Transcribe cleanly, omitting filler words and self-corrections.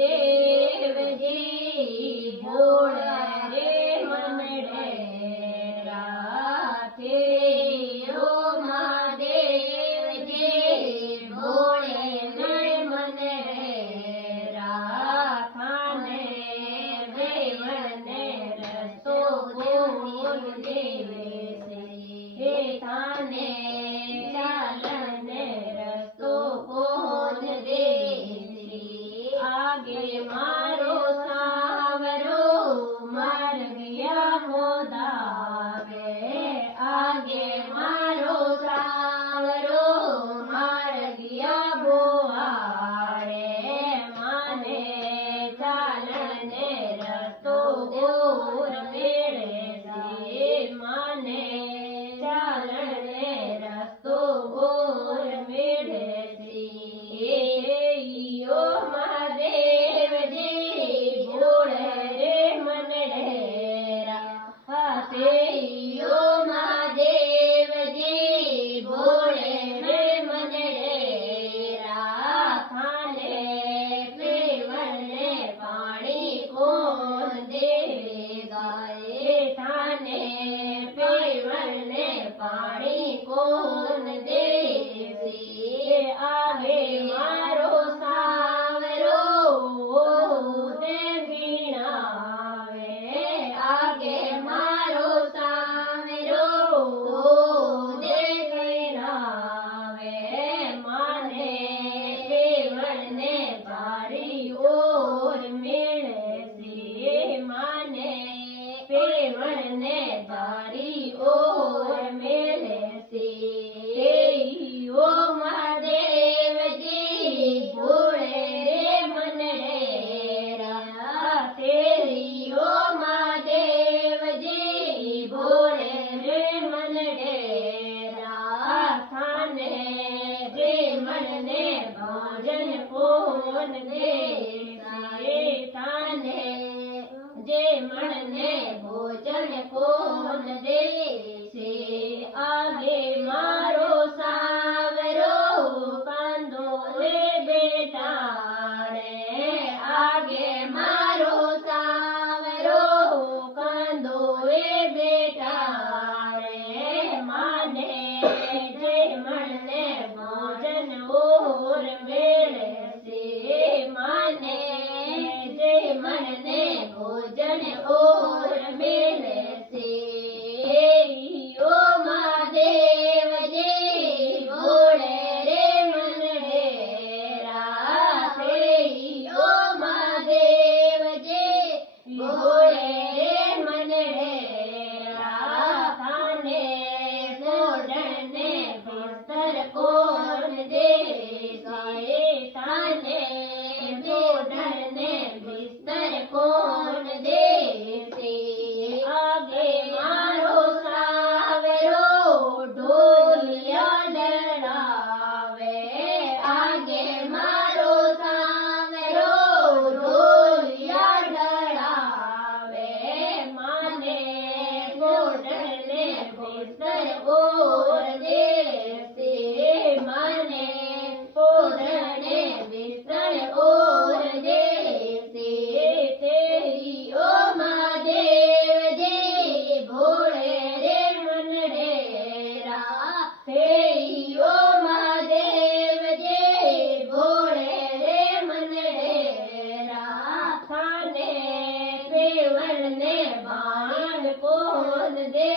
महादेव जी भोळे रे मनडे राखे ओ महादेव जी भोळे रे मनडे राखाने वेवणे रस्तो गोल देवे से थाने चालने रस्तो गोल देवे आगे मारो सावरो मार्गिया मोदावे आगे मारो सावरो मार्गिया बोआरे माने चालने रस्तो गोर मेरे से माने चालने रस्तो गोर मेरे से ओ महादेव जी भोळे रे मनडेरा हाथे ओ महादेव जी भोळे रे मनडेरा थाने पेवणे पाणी कोण देगा थाने पेवणे पाणी कोण देसी आगे मारो सावरो दे वीणावे आगे मारो सावरो दे वीणावे माने पेवणे बारी ओर मेळे से माने पेवणे बारी ओर मेळे से ओ महादेव जी भोळे रे मनडेरा तेरी ओ महादेव जी भोळे रे मनडेरा थाने जे मनने भोजन कोण देसाए थाने जे मनने भोजन कोण देसे आगे मारो सावरो कांदो रे बेटाणे आगे मारो सावरो कांदो रे बेटाणे माने जे मनने भोजन और मेळे से माने जे मनने भोजन और मेळे से ओ महादेव जी भोळे रे मनडेरा ओ महादेव जी भोळे रे मनडेरा थाने मोडने बिस्तर कोण देसाए थाने मोडने बिस्तर कोण देसे आगे मारो सावरो ढोलिया डरावे आगे मारो सावरो ढोलिया डरावे माने मोडने बिस्तर और देसे माने मोडने बिस्तर और देसे तेरी ओ महादेव जी भोळे रे मनडेरा तेरी ओ महादेव जी भोळे रे मनडेरा थाने पेवणे बाण कोण दे